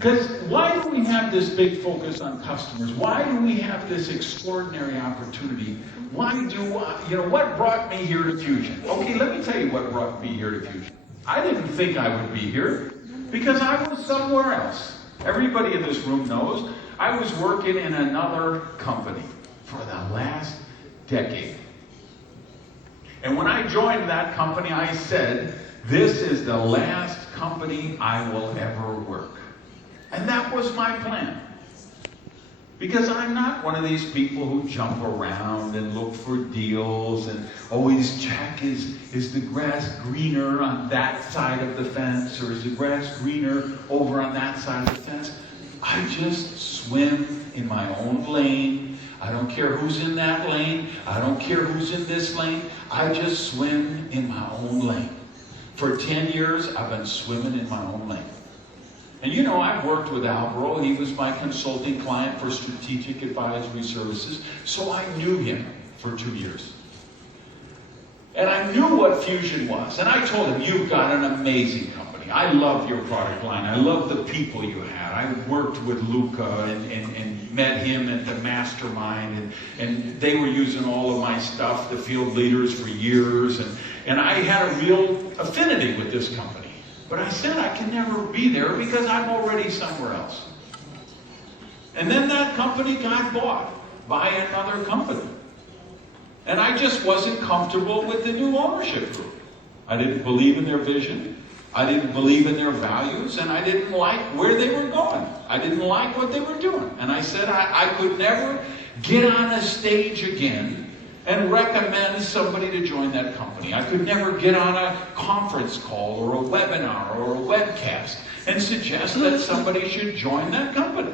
Because why do we have this big focus on customers? Why do we have this extraordinary opportunity? Why do what brought me here to Fusion? Okay, let me tell you what brought me here to Fusion. I didn't think I would be here because I was somewhere else. Everybody in this room knows I was working in another company for the last decade. And when I joined that company, I said, this is the last company I will ever work. And that was my plan. Because I'm not one of these people who jump around and look for deals and always check, is the grass greener on that side of the fence, or is the grass greener over on that side of the fence? I just swim in my own lane. I don't care who's in that lane. I don't care who's in this lane. I just swim in my own lane. For 10 years, I've been swimming in my own lane. And you know, I've worked with Alvaro. He was my consulting client for strategic advisory services. So I knew him for 2 years. And I knew what Fusion was. And I told him, you've got an amazing company. I love your product line. I love the people you had. I worked with Luca and met him at the mastermind. And they were using all of my stuff, the field leaders, for years. And I had a real affinity with this company. But I said I can never be there because I'm already somewhere else. And then that company got bought by another company. And I just wasn't comfortable with the new ownership group. I didn't believe in their vision. I didn't believe in their values. And I didn't like where they were going. I didn't like what they were doing. And I said I could never get on a stage again and recommend somebody to join that company. I could never get on a conference call or a webinar or a webcast and suggest that somebody should join that company.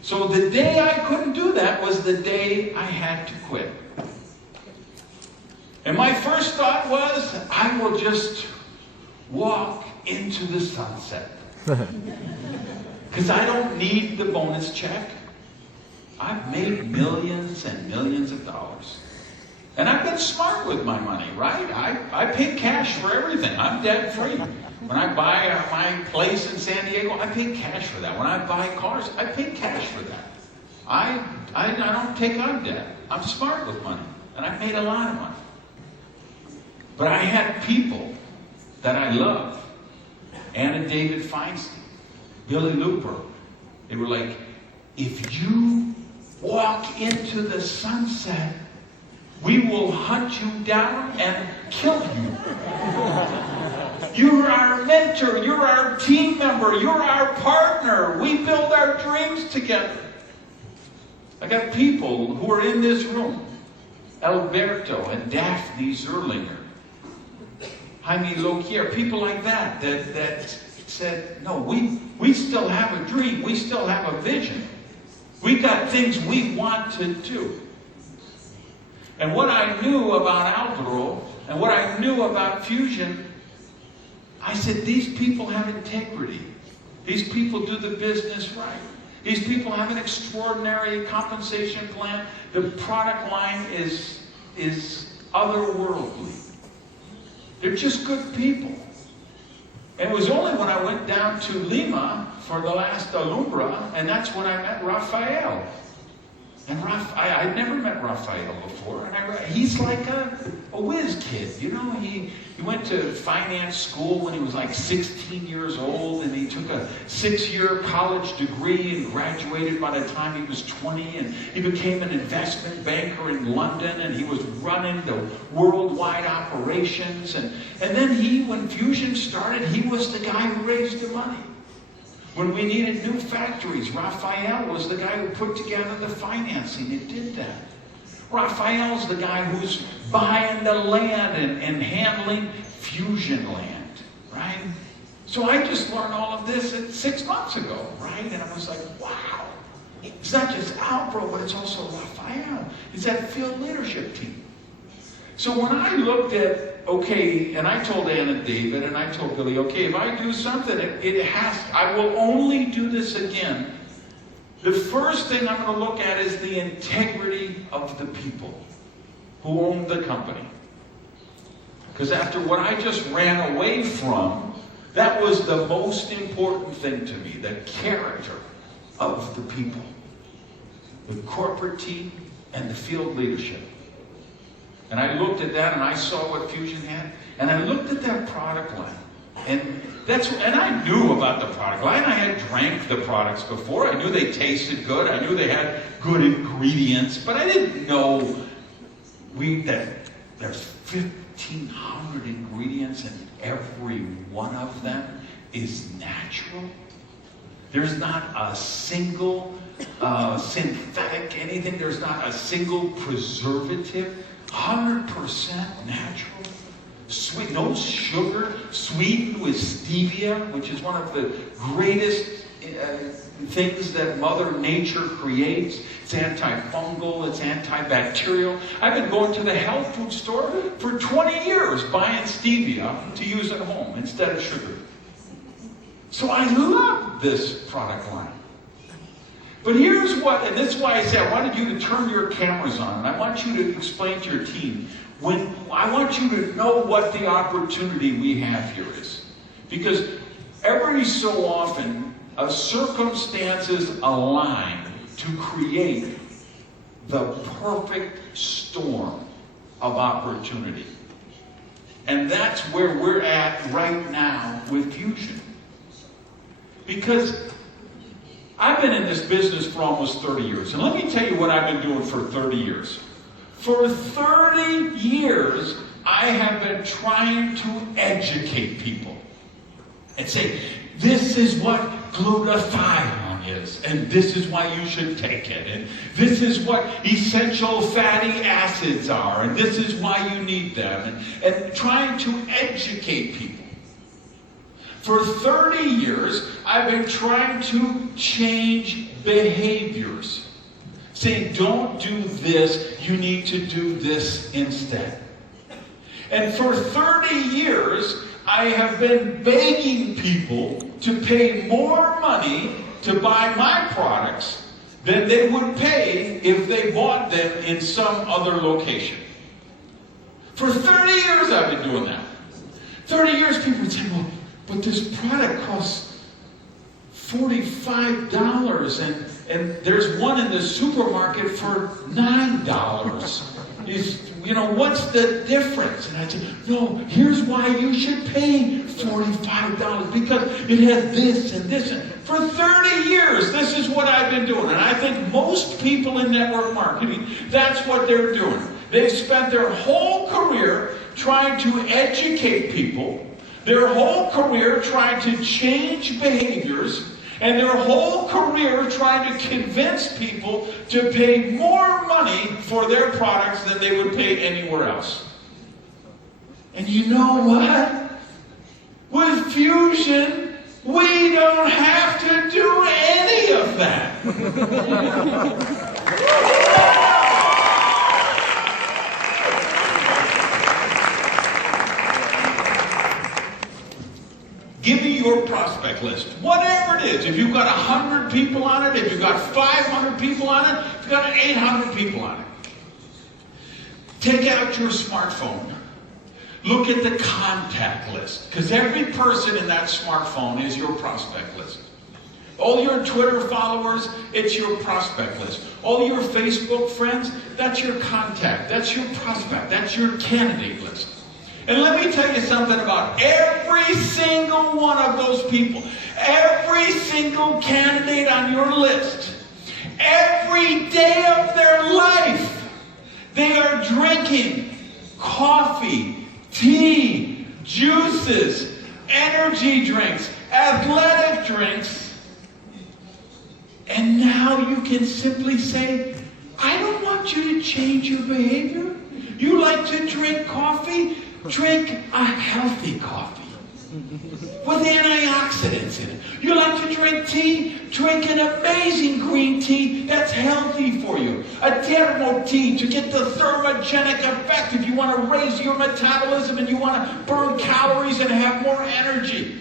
So the day I couldn't do that was the day I had to quit. And my first thought was, I will just walk into the sunset. Because I don't need the bonus check. I've made millions and millions of dollars. And I've been smart with my money, right? I pay cash for everything. I'm debt free. When I buy my place in San Diego, I pay cash for that. When I buy cars, I pay cash for that. I don't take on debt. I'm smart with money. And I've made a lot of money. But I had people that I love. Anna David Feinstein, Billy Looper. They were like, if you walk into the sunset, we will hunt you down and kill you. You're our mentor. You're our team member. You're our partner. We build our dreams together. I got people who are in this room. Alberto and Daphne Zerlinger. Jaime Loquier. People like that said, no, we still have a dream. We still have a vision. We got things we want to do. And what I knew about Alvaro and what I knew about Fusion, I said, these people have integrity. These people do the business right. These people have an extraordinary compensation plan. The product line is otherworldly. They're just good people. And it was only when I went down to Lima for the last Alumbra, and that's when I met Rafael. And I'd never met Rafael before. And he's like a whiz kid, you know. He went to finance school when he was like 16 years old, and he took a 6-year college degree and graduated by the time he was 20. And he became an investment banker in London, and he was running the worldwide operations. And then when Fusion started, he was the guy who raised the money. When we needed new factories, Rafael was the guy who put together the financing and did that. Rafael's the guy who's buying the land and handling Fusion land, right? So I just learned all of this 6 months ago, right? And I was like, wow. It's not just Alvaro, but it's also Rafael. It's that field leadership team. So when I looked at, okay, and I told Anna David and I told Billy, okay, if I do something, I will only do this again. The first thing I'm going to look at is the integrity of the people who own the company. Because after what I just ran away from, That was the most important thing to me, the character of the people, the corporate team, and the field leadership. And I looked at that and I saw what FuXion had, and I looked at that product line. And I knew about the product line. I had drank the products before. I knew they tasted good. I knew they had good ingredients, but I didn't know that there's 1,500 ingredients and every one of them is natural. There's not a single synthetic anything. There's not a single preservative. 100% natural. Sweet, no sugar, sweetened with stevia, which is one of the greatest things that Mother Nature creates. It's antifungal, it's antibacterial. I've been going to the health food store for 20 years buying stevia to use at home instead of sugar. So I love this product line. But here's what, and this is why I say I wanted you to turn your cameras on, and I want you to explain to your team, I want you to know what the opportunity we have here is. Because every so often, circumstances align to create the perfect storm of opportunity. And that's where we're at right now with FuXion. Because I've been in this business for almost 30 years. And let me tell you what I've been doing for 30 years. For 30 years, I have been trying to educate people and say, this is what glutathione is, and this is why you should take it, and this is what essential fatty acids are, and this is why you need them, and trying to educate people. For 30 years, I've been trying to change behaviors. Saying, don't do this, you need to do this instead. And for 30 years, I have been begging people to pay more money to buy my products than they would pay if they bought them in some other location. For 30 years I've been doing that. 30 years people would say, well, but this product costs $45 and there's one in the supermarket for $9. What's the difference? And I said, no, here's why you should pay $45 because it has this and this. And for 30 years, this is what I've been doing. And I think most people in network marketing, that's what they're doing. They've spent their whole career trying to educate people, their whole career trying to change behaviors, and their whole career trying to convince people to pay more money for their products than they would pay anywhere else. And you know what? With FuXion, we don't have to do any of that. Give me your prospect list, whatever it is. If you've got 100 people on it, if you've got 500 people on it, if you've got 800 people on it. Take out your smartphone. Look at the contact list, because every person in that smartphone is your prospect list. All your Twitter followers, it's your prospect list. All your Facebook friends, that's your contact, that's your prospect, that's your candidate list. And let me tell you something about every single one of those people, every single candidate on your list, every day of their life, they are drinking coffee, tea, juices, energy drinks, athletic drinks. And now you can simply say, I don't want you to change your behavior. You like to drink coffee? Drink a healthy coffee with antioxidants in it. You like to drink tea? Drink an amazing green tea that's healthy for you. A thermal tea to get the thermogenic effect if you want to raise your metabolism and you want to burn calories and have more energy.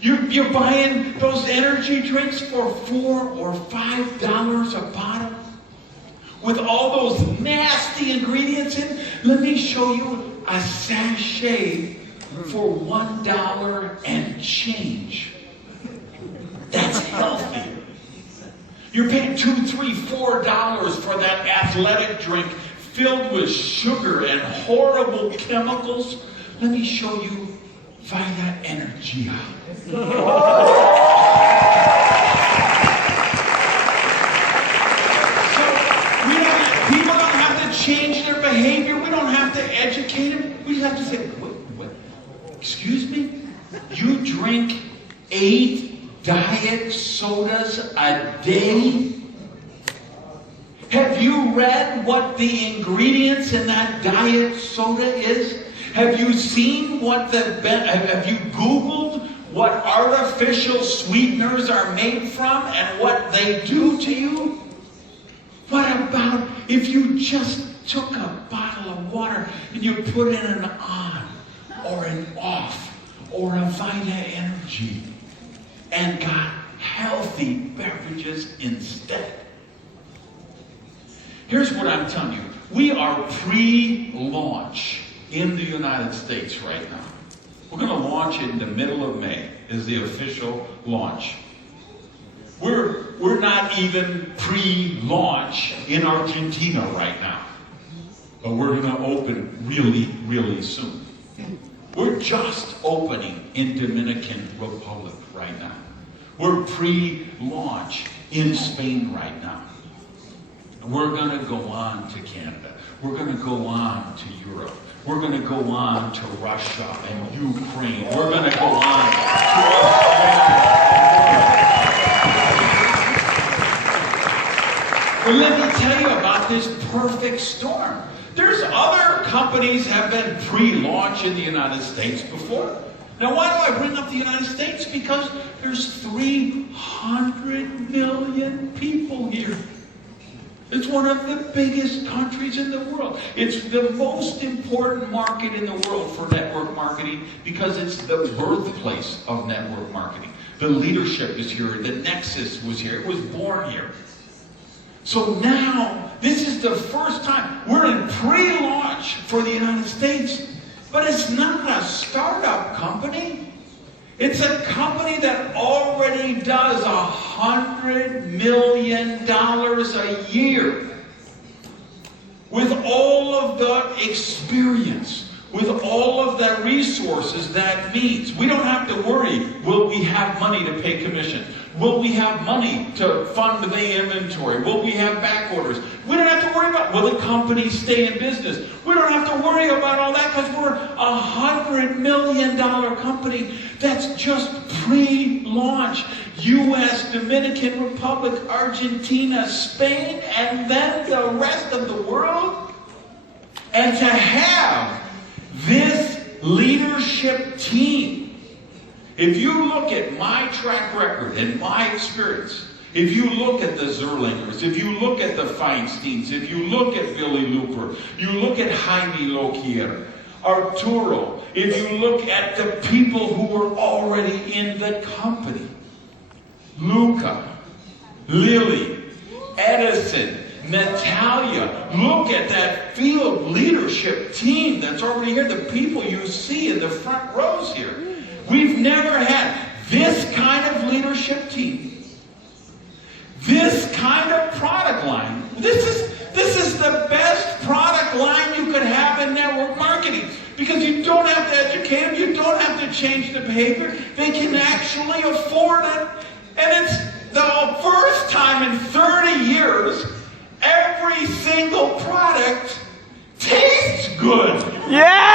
You're buying those energy drinks for $4 or $5 a bottle with all those nasty ingredients in. Let me show you a sachet for $1 and change. That's healthy. You're paying $2, $3, $4 for that athletic drink filled with sugar and horrible chemicals. Let me show you Vita Energia. People don't have to change their behavior. We don't have to educate them. We just have to say, what? Excuse me? You drink 8 diet sodas a day? Have you read what the ingredients in that diet soda is? Have you seen have you Googled what artificial sweeteners are made from and what they do to you? What about if you just took a bottle of water and you put in an on or an off or a Vita Energy and got healthy beverages instead? Here's what I'm telling you. We are pre-launch in the United States right now. We're going to launch it in the middle of May is the official launch. We're not even pre-launch in Argentina right now. But we're going to open really, really soon. We're just opening in Dominican Republic right now. We're pre-launch in Spain right now. And we're going to go on to Canada. We're going to go on to Europe. We're going to go on to Russia and Ukraine. We're going to go on to Australia. But let me tell you about this perfect storm. There's other companies have been pre-launch in the United States before. Now, why do I bring up the United States? Because there's 300 million people here. It's one of the biggest countries in the world. It's the most important market in the world for network marketing because it's the birthplace of network marketing. The leadership is here. The nexus was here. It was born here. So now, this is the first time we're in pre-launch for the United States. But it's not a startup company. It's a company that already does $100 million a year with all of the experience, with all of the resources that means. We don't have to worry, will we have money to pay commission? Will we have money to fund the inventory? Will we have back orders? We don't have to worry about, will the company stay in business? We don't have to worry about all that because we're a $100 million company that's just pre-launch. U.S., Dominican Republic, Argentina, Spain, and then the rest of the world. And to have this leadership team, if you look at my track record and my experience, if you look at the Zerlingers, if you look at the Feinsteins, if you look at Billy Looper, you look at Jaime Loquier, Arturo, if you look at the people who were already in the company, Luca, Lily, Edison, Natalia, look at that field leadership team that's already here, the people you see in the front rows here. We've never had this kind of leadership team, this kind of product line. This is the best product line you could have in network marketing because you don't have to educate them, you don't have to change the behavior. They can actually afford it. And it's the first time in 30 years, every single product tastes good. Yeah!